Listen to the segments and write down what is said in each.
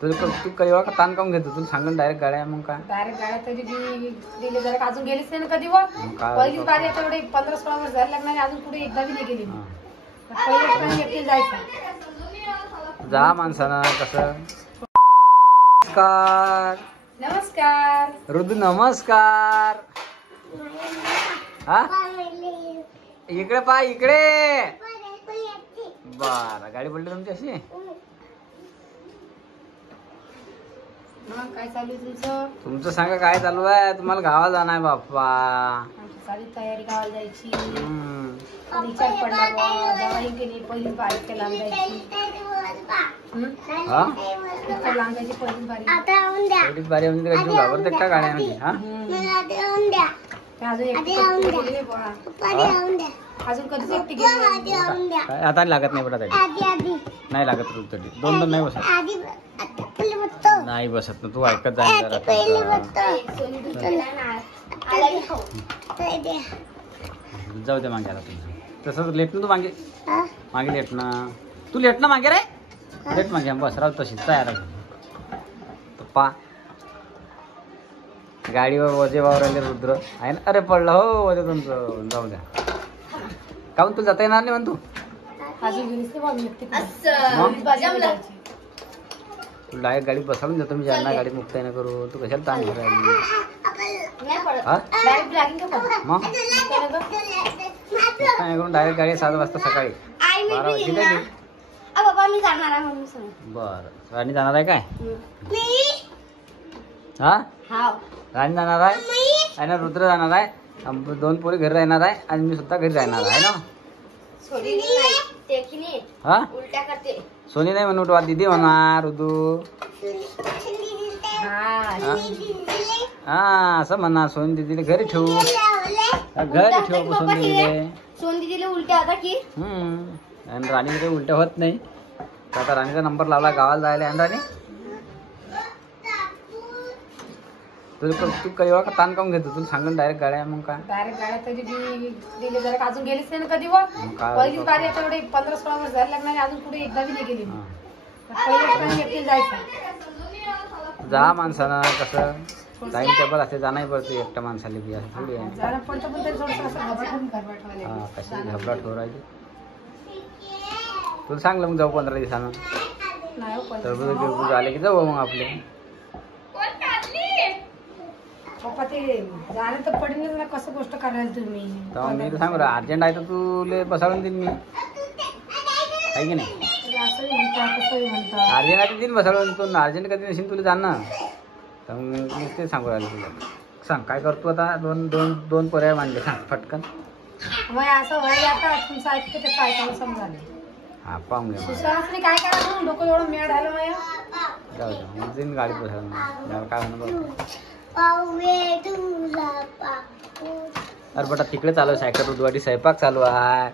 तुला तू केव्हा का ताण काऊन घेतो? तुला सांगून डायरेक्ट गाड्या मग काय डायरेक्ट गाड्या तरी दिले जरा अजून गेलीच नाही ना कधी वर. पहिलीच बारी आता एवढे 15-16 वर्ष झाले लागणार अजून पुढे एकदा बी नाही गेली. पहिल्या ठिकाणी एकटी जायचं. जा माणसानं कसं. नमस्कार. नमस्कार ऋतू नमस्कार. हा इकडे पा इकडे. बर गाडी पडली तुमची अशी. मग काय चालू आहे तुमचं? तुमचं सांगा काय चालू आहे? तुम्हाला गावाला जाणार आहे बाप्पा. आमची चालू तयारी गावाला जायची. रिचार्ज पडला दवाई केली पहिली बारी केला लांब जायची. लांब जायची पहिली बारी. पहिलीच बारी म्हणजे काय जीव घाबरते का गाड्यामध्ये? हा अजून कधीच एकटी गेली आता लागत नाही पडत नाही लागत रुतडी. दोन दोन नाही बसत नाही बसत ना. तू ऐकत जाय जरा. जाऊ दे मागे आता तुमचं तसंच लेट ना. तू मागे मागे लेट ना. तू लेट ना मागे रे. लेट मागे बस राहू तशीच तयार आहे. पप्पा गाडीवर वजे वावरायले रुद्र आहे ना. अरे पडलं हो वजे तुमचं. जाऊ द्या. काहून तू जाता येणार नाही म्हण. तू तू डायरेक्ट गाडीत बसावून जातो मी. ज्यांना गाडीत मुक्त नाही करू. तू कशाला ताण घेऊन राहिली? मग करून डायरेक्ट गाडी 7 वाजता सकाळी 12 वाजता. बर राणी जाणार आहे काय? हा राणी जाणार आहे ना. रुद्र जाणार आहे. 2 पोरी घरी राहणार आहे आणि मी सुद्धा घरी राहणार आहे ना. हा सोनी नाही म्हणून दीदी म्हणा. रुदू हा असं म्हणा. सोनी दीदीला घरी ठेवू. घरी ठेवू सोनी दीदीले. सोनी दीदीला उलट्या आता की आणि राणीला काही उलट्या होत नाही. तर आता राणीचा नंबर लावला गावाला जायला. आणि राणी तुला तू केव्हा का ताण काऊन घेतो? तुला सांगून डायरेक्ट गाड्या मग काय डायरेक्ट गाड्या तरी दिले जरा अजून गेलीच नाही ना कधी वर. पहिलीच बारी आता एवढे 15-16 वर्ष झाले लागणार अजून पुढे एकदा बी नाही गेली. पहिल्या ठिकाणी एकटी जायचं. जा माणसानं कसं टाइम टेबल असते. जाणंही पडते एकट्या माणसाला बी असं थोडी आहे. जाणं पडतं पण तरी थोडंसं असं घबराट हा कशी घबराट हो राहिली. तुला सांगलं मग जाऊ 15 दिवसानं. टरबूज आले की जाऊ मग आपले. पप्पा ते जाणं तर पडेल ना. कसं गोष्ट करायला तुम्ही? तेव्हा मी तर सांगू अर्जंट आहे तर तुले बसावून देईन मी. आहे की नाही? असंही म्हणतात तसंही म्हणतात. अर्जंट आहे तर देईन बसावून. तू अर्जंट कधी नसेल तुला जाणं तर मी ते सांगू राहिलं तुला. सांग काय करतो आता? दोन पर्याय मांडले. सांग पटकन. मग असं व्हायला आता तुमचं ऐकते त्याचं ऐकायला समजाले. हा पाहून घ्या. सुशांतने काय करायचं? डोकं एवढं मेळ झालं माझ्या. जाऊ दे मग देईन गाडीत बसावून. काय म्हणून अरे बेटा तिकडे चालू आहे सायकल. रुद्वाडी स्वयंपाक चालू आहे.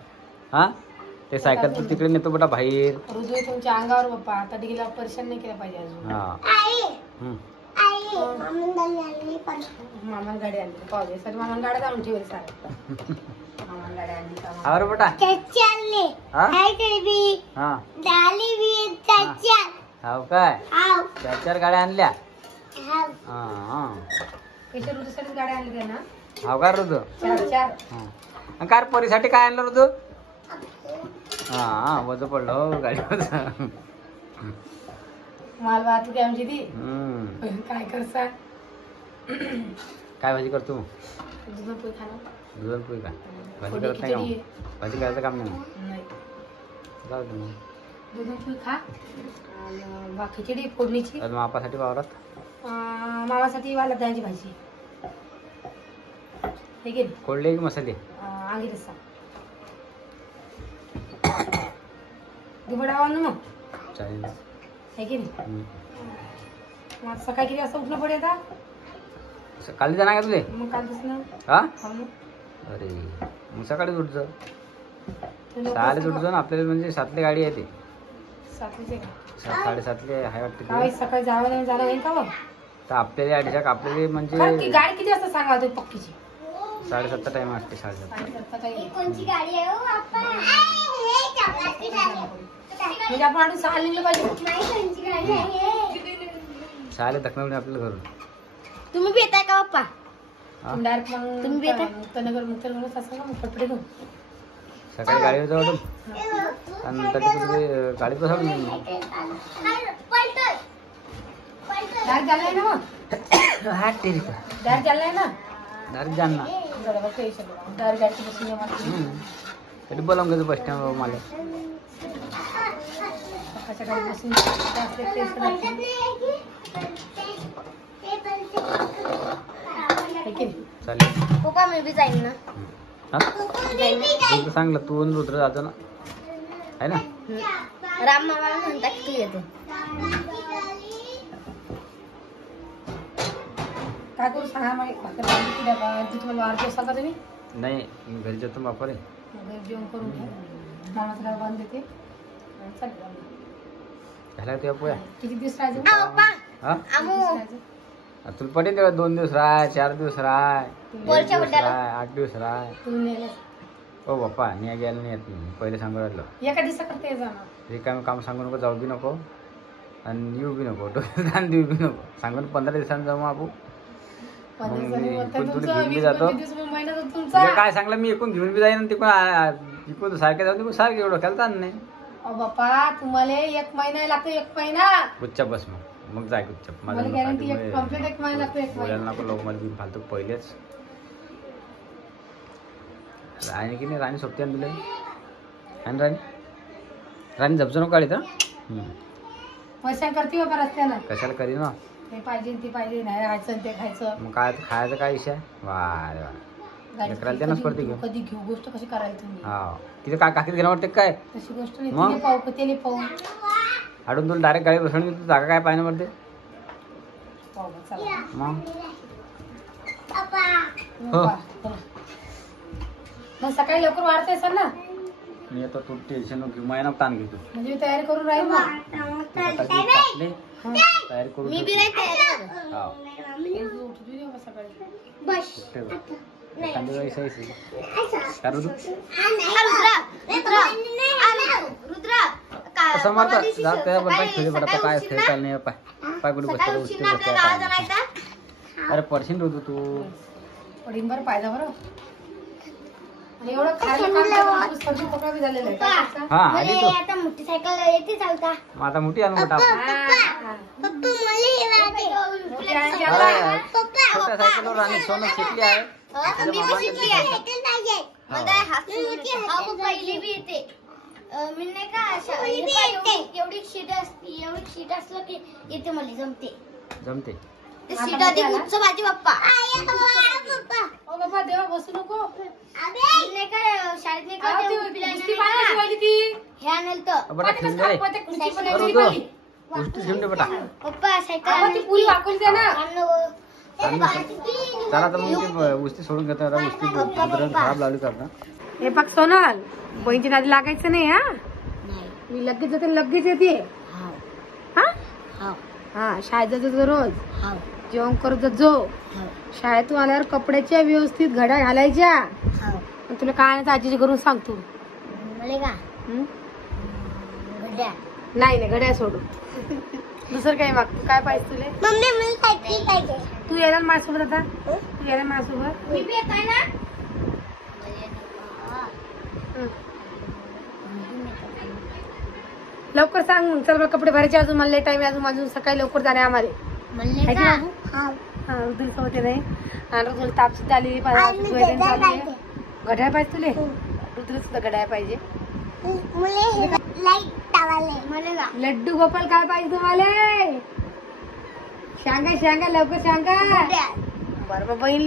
हा ते सायकल तू तिकडे नेतो बेटा बाहेर. रुद्र तुमच्या अंगावर बाप्पा. आता डिगीला परेशान नाही केलं पाहिजे अजून. मामान गाडी आणली पाहिजे. सर मामान गाड्या जाऊन ठेवली सारे. मामान गाडी आणली का? अरे बेटा हा काय 4 गाड्या आणल्या. रुद्रसाठी गाड्या आणली ना. हा का रुद्र 4 कार पोरीसाठी काय आणलं रुद्र? हा वजन पडलं हो गाडीवर. माल वाहतूक आहे आमची ती. काय करसा? काय भाजी करतो? दुधात पोळी खाणार. दुधात पोळी का? भाजी करत नाही का? भाजी करायचं काम नाही. जाऊ दे मग. दुधात पोळी खा. खिचडी फोडणीची. मापासाठी वावरात मामासाठी वाला द्यायची भाजी. कोल्डे की मसाले? आंगी रस्सा. दुबडा वाढ मग चालेल. आहे की नाही? मग सकाळी किती वाजता उठणं पडेल आता? सकाळी जाणार का तुले? मग काल दिसणं. हा अरे मग सकाळीच उठचं. 6 उठजो ना. आपल्याला म्हणजे 7ला गाडी आहे. ते 7चे का? 7:30 आहे वाटते. सकाळी जावं जाणं होईल का? तर आपल्याला अडीच्या आपल्याला म्हणजे गाडी किती वाजता सांगा तू पक्कीची? 7:30 टाइम असते. 7:30 कोणची गाडी आहे हो बाप्पा? म्हणजे आपण 6 निघलं पाहिजे. शाळेला धकणार नाही आपल्याला घरून. तुम्ही बी येताय का पप्पा? हा? डायरेक्ट मग तुम्ही बी येताय? मुक्तनगर असं का मग फटफटे घेऊन सकाळी गाडीवर जाऊ आणि तरी गाडीत बसावं नाही. डायरेक्ट झालाय ना मग हा टेरिका डायरेक्ट झालाय ना डायरेक्ट जाण ना. बरोबर टेन्शन डायरेक्ट गाडी बसून ये मला तरी बोलावून घेतो बस स्टँड मला. सकाळच्या गाडी बसून जास्त टेन्शन चालेल. पप्पा मी बी जाईन ना. हा तू सांगलं तू आणि रुद्र जातो ना आहे ना. राम मामा म्हणतात की तू येतो. काय करू सांगा मग भाकर बांधली की डबा ती तुम्हाला वाढ दिवसा का तुम्ही नाही मी घरी जातो बापर आहे. घरी जेवण करून घ्या मामाचा डबा बांध देते आणि चालेल जाऊ. झाला तुझ्या पोया. किती दिवस राहायचं पप्पा हा आमू तुला पटेल तेव्हा 2 दिवस राह 4 दिवस राह 1 पोरच्या दिवस बड्याला. राह 8 दिवस राह. तुम्ही नेलं हो बाप्पा नाही गेला नाही येत मी पहिले सांगू राहिलो. एका दिवसा करते जाणार रिकामी काम सांगू नको जाऊ बी नको आणि येऊ बी नको दान देऊ बी नको सांगून 15 दिवसांनी जाऊ आपण. मग मी इकडून तुला घेऊन बी जातो. महिन्याचा तुला तुमचा काय सांगलं मी इकडून घेऊन बी जाईन आणि तिकडून सारखे जाऊ तिकडून सारखे एवढं डोक्याला ताण नाही. अहो बापा तुम्हाला 1 महिना लागतो 1 महिना गुच्चा बस मग जाय गुच्चा मला गॅरंटी कम्प्लीट 1 महिना लागतो 1 महिना बोलायला नको लोक मला बिन फालतू पहिलेच. राणी की नाही राणी सोबते तुला आणि राणी झपजो नको काढी तर पैसा करते बाबा रस्त्यानं कशाला करी ना. हे पाहिजे ते पाहिजे नाही राहायचं ते खायचं मग काय खायचं काय विषय वा रे वा. लेकराला त्यानंच पडते घेऊ. कधी घेऊ गोष्ट कशी करायची तुम्ही हा तिथे काय काकीत घेणं वाटते काय तशी गोष्ट नाही मग? तिने पाहू त्याने पाहू हाडून तुला डायरेक्ट गाडी बसवून घेतो जागा काय पाहिजे पडते पाहू मग, चला मग मग हो. पहा, चला. मग सकाळी लवकर वाढताय सर ना मी येतो तू टेन्शन नको घेऊ महिना ताण घेतो. म्हणजे मी तयारी करून राहील मग तयारी करून मी बी नाही तयार करत. हा उठू दे बाबा सकाळी बस एखाद्या वेळेस यायचं. काय ऋतू? असं मारता जात त्या पण पाय खेळले पडता काय खेळता नाही पाय पाय कुठे बसता उठते बसते. अरे पडशील ऋतू तू. पडीन बरं पाहिजे बरं आणि एवढं खायला सर्दी खोकला बी झालेलं आहे काय करता? हा आली तू. आता मोठी सायकल येते चालता. मग आता मोठी आणून मोठा आपण. मोठी आहे की अरे, आता? छोट्या सायकलवर आणि सोनं शिकली आहे. मी पण शिकली आहे. पहिली बी येते. मी नाही का एवढी शीट असलं की येते मला जमते. जमते. ते शीट आधी गुच्छ माझी पप्पा. ओ बाबा देवा बसू नको मी नाही का शाळेत नाही का अहो, ते ती उभी राहिली कुस्ती नाही पाहायला का? शिवायली ती हे आणलं तर बटा ठेवून दे रे. पते कुस्ती पण अरे नाही ऋतू शिवायली. गोष्टी ठेवून दे बेटा. पप्पा सायकल अहो, ती पुरी वाकून दे ना चला तर मग ते उस्ती सोडून घेतो आता उस्ती खराब लावली करता. हे बघ सोनल बहिणीची नादी लागायचं नाही हा मी लगेच जाते लगेच येते हा हा शाळेत जातो रोज जेवण करत जात जो शाळेतून आल्यावर कपड्याच्या व्यवस्थित घड्या घालायच्या आणि तुला काय आणायचं आजीची करून सांगतो मला का गड्या नाही नाही घड्या सोडू दुसरं काही मागतो काय पाहिजे तुले मम्मी मला सायकल पाहिजे. तू यायला ना माझ्यासोबत आता तू यायला ना माझ्यासोबत मी बी येतोय ना. लवकर सांग मग चल मला कपडे भरायचे अजून मला लेट टाइम अजून अजून सकाळी लवकर जाणे आम्हाला म्हणले का? हा हा रुद्र सोबत नाही आणि रुद्र ताप सुद्धा आली घड्याळ पाहिजे तुले रुद्र सुद्धा घड्याळ पाहिजे लड्डू गोपाल काय पाहिजे तुम्हाला सांगा लवकर सांगा बरं मग बहीण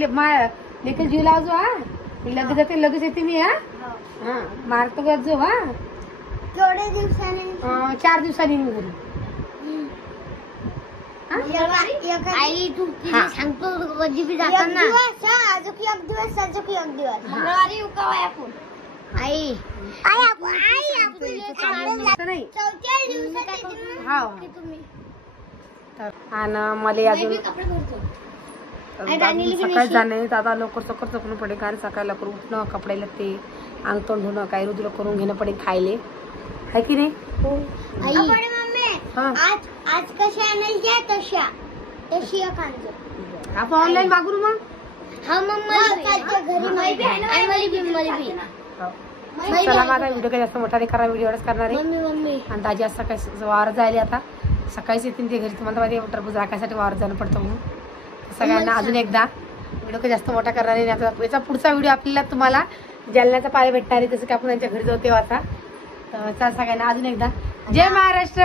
देखील जीव लावजो हा मी लगेच जाते लगेच येते मी हा मार्क जो हा थोड्या दिवसाने 4 दिवसांनी निघून आई तू सांगतो कधी बी जाताना एक दिवस मंगळवारी येऊ का आपण आई नाही चौथ्या दिवसात हा तुम्ही आणि मला अजून कपडे भरतो सकाळी जाणे दादा लवकर चकून पडे कारण सकाळी लवकर उठणं कपडे लागते अंग तोंड धुणं काय रुद्र करून घेणं पडे खायले आहे की नाही मम्मी हा आज कशा आणायच्या तशा शिया खांजो. आपण ऑनलाईन मागू ना मग. हा मम्मा घरी मला बी. चला माझा व्हिडिओ काही जास्त मोठा नाही करणार, व्हिडिओ एवढंच करणार आहे. मम्मी आणि दाजी आज सकाळी वावर जायला आता सकाळीच येतील ते घरी. तुम्हाला माहिती आहे टरबूज राखायसाठी वावर जाणं पडतं म्हणून. सगळ्यांना अजून एकदा व्हिडिओ काही जास्त मोठा करणार आहे. याचा पुढचा व्हिडिओ आपल्याला तुम्हाला जालन्याचा पाहायला भेटणार आहे, जसं की आपण त्यांच्या घरी जाऊ तेव्हा. तर चला सगळ्यांना अजून एकदा जय महाराष्ट्र.